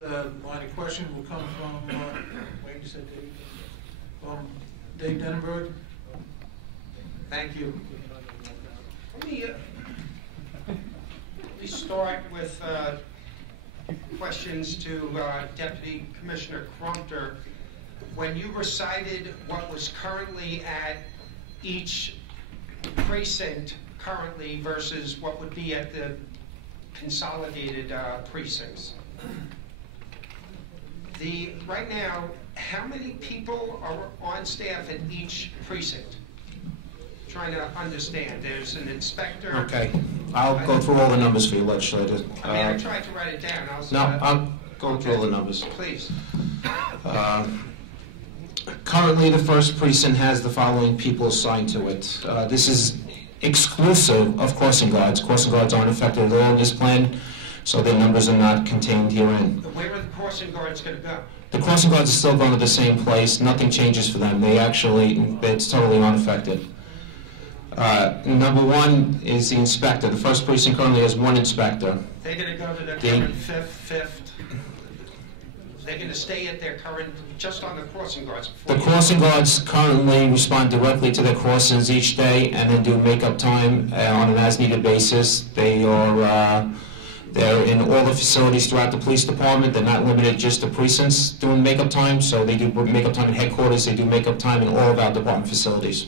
The line of question will come from, wait, you said Dave? Dave Denenberg. Thank you. Let me start with questions to Deputy Commissioner Crumpter. When you recited what was currently at each precinct currently versus what would be at the consolidated precincts, right now, how many people are on staff at each precinct? Trying to understand. There's an inspector. Okay, I'll go through all the numbers for you, Legislator. I tried to write it down. I'll go through all the numbers. Please. Currently, the first precinct has the following people assigned to it. This is exclusive of crossing guards. Crossing guards aren't affected at all in this plan, so their numbers are not contained herein. Where are the crossing guards going to go? The crossing guards are still going to the same place. Nothing changes for them. It's totally unaffected. Number one is the inspector. The first precinct currently has one inspector. They're going to go to their current fifth. They're going to stay at their current, just on the crossing guards. The crossing guards currently respond directly to their crossings each day and then do make-up time on an as-needed basis. They're in all the facilities throughout the police department. They're not limited just to precincts doing make-up time, so they do make-up time in headquarters. They do make-up time in all of our department facilities.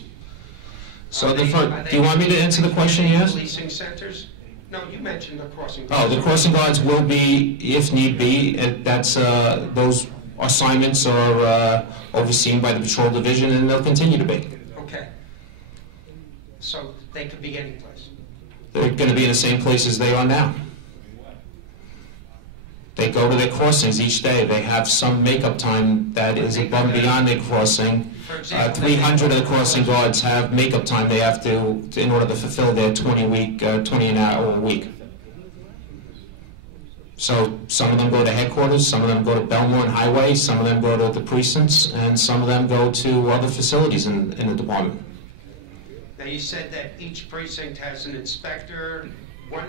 So do you want me to answer the question you asked? Policing centers? No, you mentioned the crossing guards. Oh, the crossing guards will be, if need be. Those assignments are overseen by the patrol division, and they'll continue to be. Okay. So they could be any place? They're going to be in the same place as they are now. They go to their crossings each day. They have some make-up time that is above and beyond their crossing. 300 of the crossing guards have make-up time they have to in order to fulfill their 20 an hour a week. So some of them go to headquarters, some of them go to Belmore and Highway, some of them go to the precincts, and some of them go to other facilities in the department. Now you said that each precinct has an inspector, one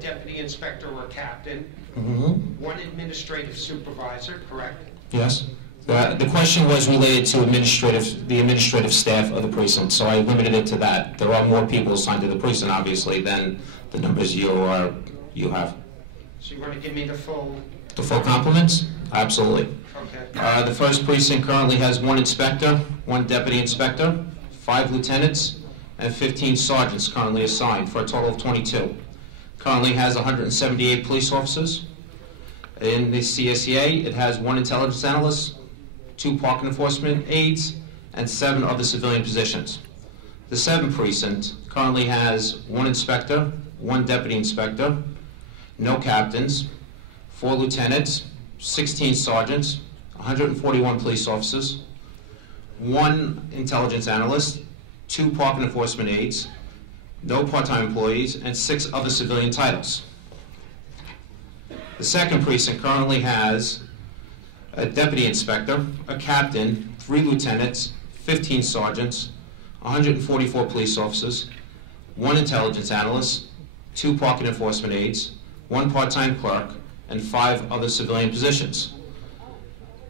deputy inspector or captain, one administrative supervisor, correct? Yes. The question was related to the administrative staff of the precinct, so I limited it to that. There are more people assigned to the precinct, obviously, than the numbers you have. So you want to give me the full... The full complements? Absolutely. Okay. The first precinct currently has one inspector, one deputy inspector, 5 lieutenants, and 15 sergeants currently assigned, for a total of 22. Currently has 178 police officers. In the CSEA, it has 1 intelligence analyst, 2 parking enforcement aides, and 7 other civilian positions. The 7th precinct currently has 1 inspector, 1 deputy inspector, no captains, 4 lieutenants, 16 sergeants, 141 police officers, 1 intelligence analyst, 2 parking enforcement aides, no part-time employees, and 6 other civilian titles. The 2nd precinct currently has a deputy inspector, a captain, 3 lieutenants, 15 sergeants, 144 police officers, 1 intelligence analyst, 2 parking enforcement aides, 1 part-time clerk, and 5 other civilian positions.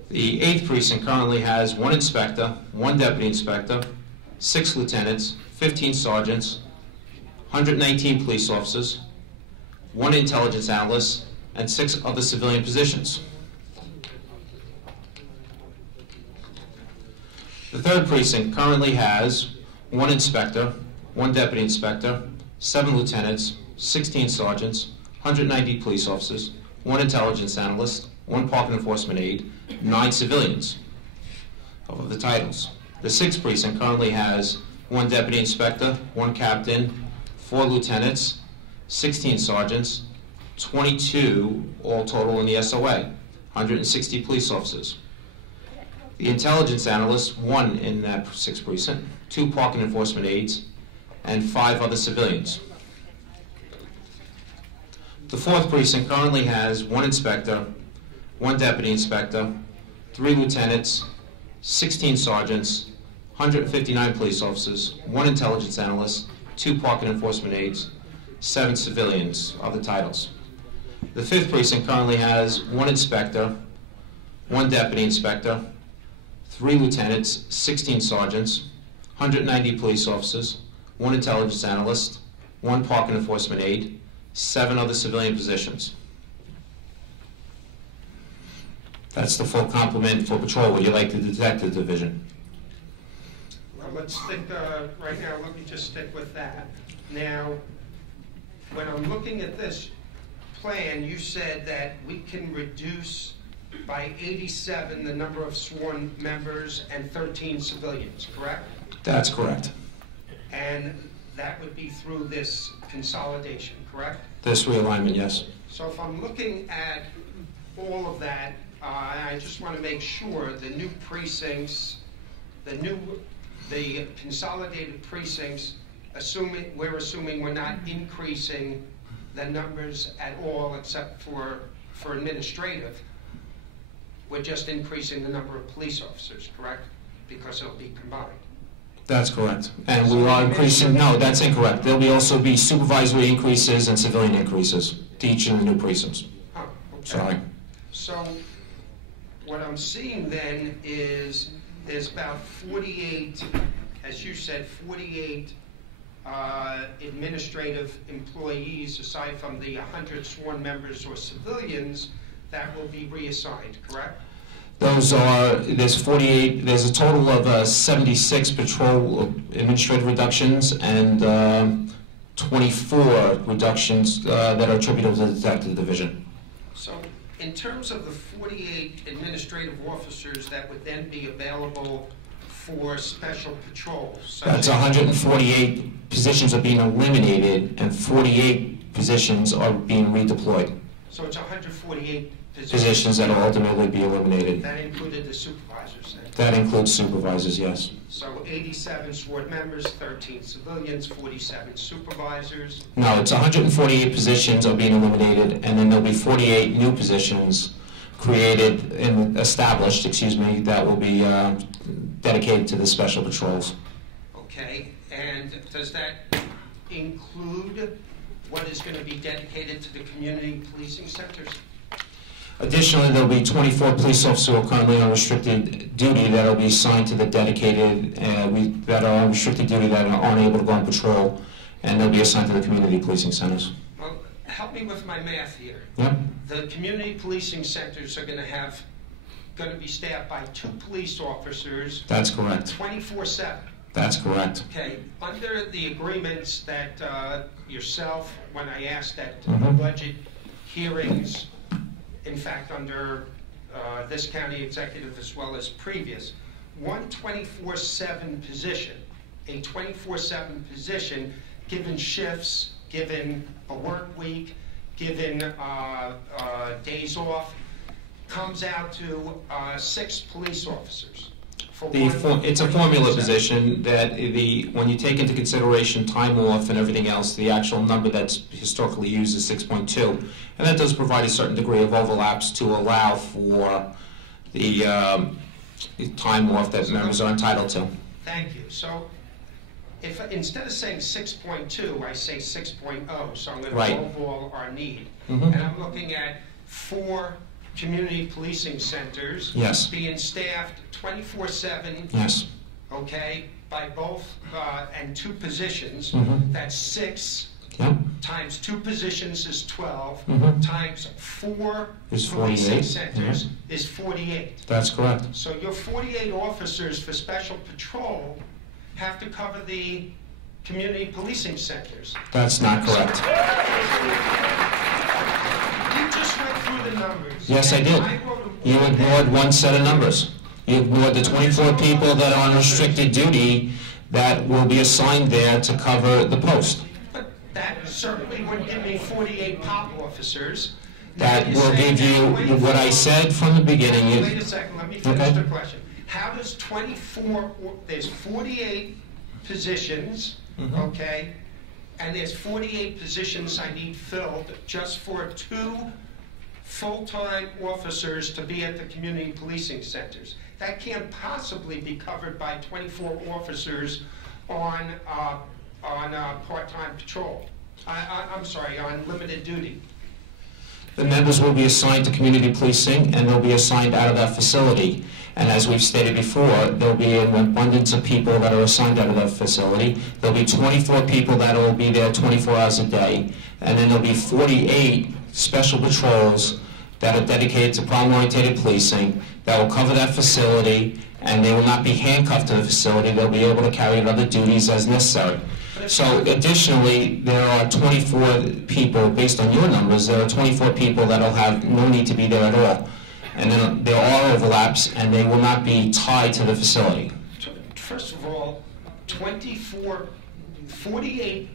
The 8th precinct currently has 1 inspector, 1 deputy inspector, 6 lieutenants, 15 sergeants, 119 police officers, 1 intelligence analyst, and 6 other civilian positions. The 3rd precinct currently has 1 inspector, 1 deputy inspector, 7 lieutenants, 16 sergeants, 190 police officers, 1 intelligence analyst, 1 parking enforcement aide, 9 civilians of the titles. The 6th precinct currently has 1 deputy inspector, 1 captain, 4 lieutenants, 16 sergeants, 22 all total in the SOA, 160 police officers. The intelligence analyst, 1 in that 6th precinct, 2 parking enforcement aides, and 5 other civilians. The 4th precinct currently has 1 inspector, 1 deputy inspector, 3 lieutenants, 16 sergeants, 159 police officers, 1 intelligence analyst, 2 parking enforcement aides, 7 civilians, other titles. The 5th precinct currently has 1 inspector, 1 deputy inspector, 3 lieutenants, 16 sergeants, 190 police officers, 1 intelligence analyst, 1 park and enforcement aide, 7 other civilian positions. That's the full complement for patrol. Would you like the detective division? Well, let's stick, right now, let me just stick with that. Now, when I'm looking at this plan, you said that we can reduce by 87 the number of sworn members and 13 civilians, correct? That's correct. And that would be through this consolidation, correct? This realignment, yes. So if I'm looking at all of that, I just want to make sure the new precincts, the consolidated precincts, we're assuming we're not increasing the numbers at all except for administrative. We're just increasing the number of police officers, correct? Because it'll be combined. That's correct. And we are increasing, no, that's incorrect. There'll also be supervisory increases and civilian increases to each of the new precincts. Oh, okay. Sorry. So what I'm seeing then is there's about 48, as you said, 48 administrative employees aside from the 100 sworn members or civilians that will be reassigned, correct? Those are, there's 48, there's a total of 76 patrol administrative reductions and 24 reductions that are attributable to the detective division. So in terms of the 48 administrative officers that would then be available for special patrols. That's 148 positions are being eliminated and 48 positions are being redeployed. So it's 148 Positions that will ultimately be eliminated. That included the supervisors then? That includes supervisors, yes. So 87 sworn members, 13 civilians, 47 supervisors. No, it's 148 positions are being eliminated, and then there'll be 48 new positions created and established, that will be dedicated to the special patrols. Okay, and does that include what is going to be dedicated to the community policing centers? Additionally, there'll be 24 police officers who are currently on restricted duty that will be assigned to the dedicated, that are on restricted duty that aren't able to go on patrol, and they'll be assigned to the community policing centers. Well, help me with my math here. Yep. The community policing centers are going to be staffed by 2 police officers. That's correct. 24/7. That's correct. Okay, under the agreements that yourself, when I asked at Mhm. budget hearings, in fact, under this county executive as well as previous, one 24/7 position, a 24/7 position, given shifts, given a work week, given days off, comes out to 6 police officers. It's a formula position that when you take into consideration time off and everything else, the actual number that's historically used is 6.2, and that does provide a certain degree of overlaps to allow for the time off that members are entitled to. Thank you. So if instead of saying 6.2, I say 6.0, so I'm going to lowball our need. Mm-hmm. And I'm looking at 4 community policing centers being staffed 24/7, yes, okay, by both, and 2 positions. Mm-hmm. That's 6 times 2 positions is 12, mm-hmm. times 4 is policing 48. centers Mm-hmm. is 48. That's correct. So your 48 officers for special patrol have to cover the community policing centers. That's not correct. You just went through the numbers. Yes, I did. You ignored one set of numbers. You ignored the 24 people that are on restricted duty that will be assigned there to cover the post. But that certainly would give me 48 POP officers. That will give you what I said from the beginning. Wait a second, let me finish the question. How does 24, there's 48 positions, Mm-hmm. okay, and there's 48 positions I need filled just for 2 full-time officers to be at the community policing centers. That can't possibly be covered by 24 officers on part-time patrol. I'm sorry, on limited duty. The members will be assigned to community policing, and they'll be assigned out of that facility. And as we've stated before, there'll be an abundance of people that are assigned out of that facility. There'll be 24 people that will be there 24 hours a day, and then there'll be 48 special patrols that are dedicated to problem-oriented policing that will cover that facility, and they will not be handcuffed to the facility. They'll be able to carry out other duties as necessary. So additionally, there are 24 people, based on your numbers, there are 24 people that will have no need to be there at all. And then there are overlaps, and they will not be tied to the facility. First of all, 48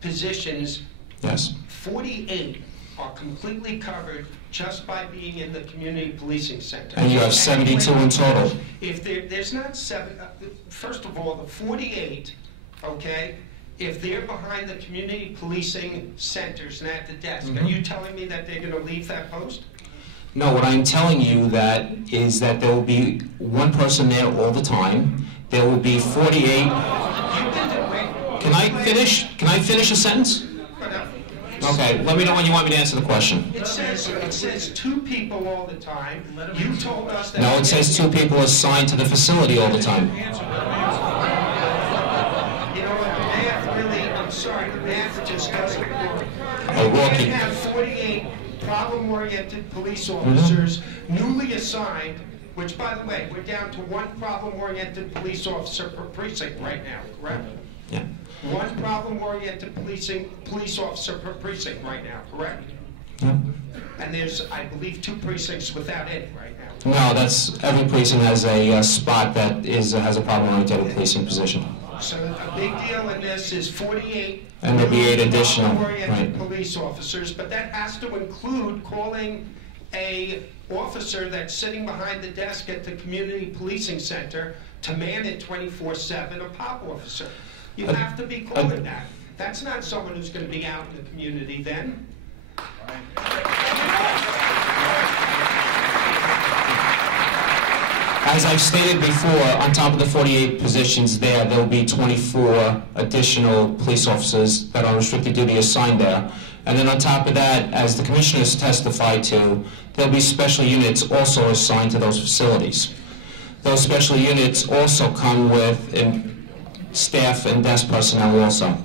positions, Yes. 48 are completely covered just by being in the community policing center. And you have 72 in total. If there's not seven, first of all, the 48, okay, if they're behind the community policing centers and at the desk, are you telling me that they're going to leave that post? No, what I'm telling you that is that there will be one person there all the time. There will be 48. Can I finish? Can I finish a sentence? Okay, let me know when you want me to answer the question. It says 2 people all the time. You told us that. No, it says 2 people assigned to the facility all the time. You know what, the math really, I'm sorry, the math just doesn't work. Oh, You Rocky. can't have 48 problem-oriented police officers newly assigned, which, by the way, we're down to 1 problem-oriented police officer per precinct right now, correct? Yeah. 1 problem-oriented police officer per precinct right now, correct? Yeah. And there's, I believe, 2 precincts without any right now. No, that's every precinct has a spot that has a problem-oriented policing position. So a big deal in this is 48 And there'll be 8 additional, problem-oriented right. police officers, but that has to include calling a officer that's sitting behind the desk at the community policing center to man it 24/7, a POP officer. You have to be calling that. That's not someone who's going to be out in the community then. As I've stated before, on top of the 48 positions there will be 24 additional police officers that are restricted duty assigned there. And then on top of that, as the commissioners testified to, there'll be special units also assigned to those facilities. Those special units also come with staff and desk personnel also.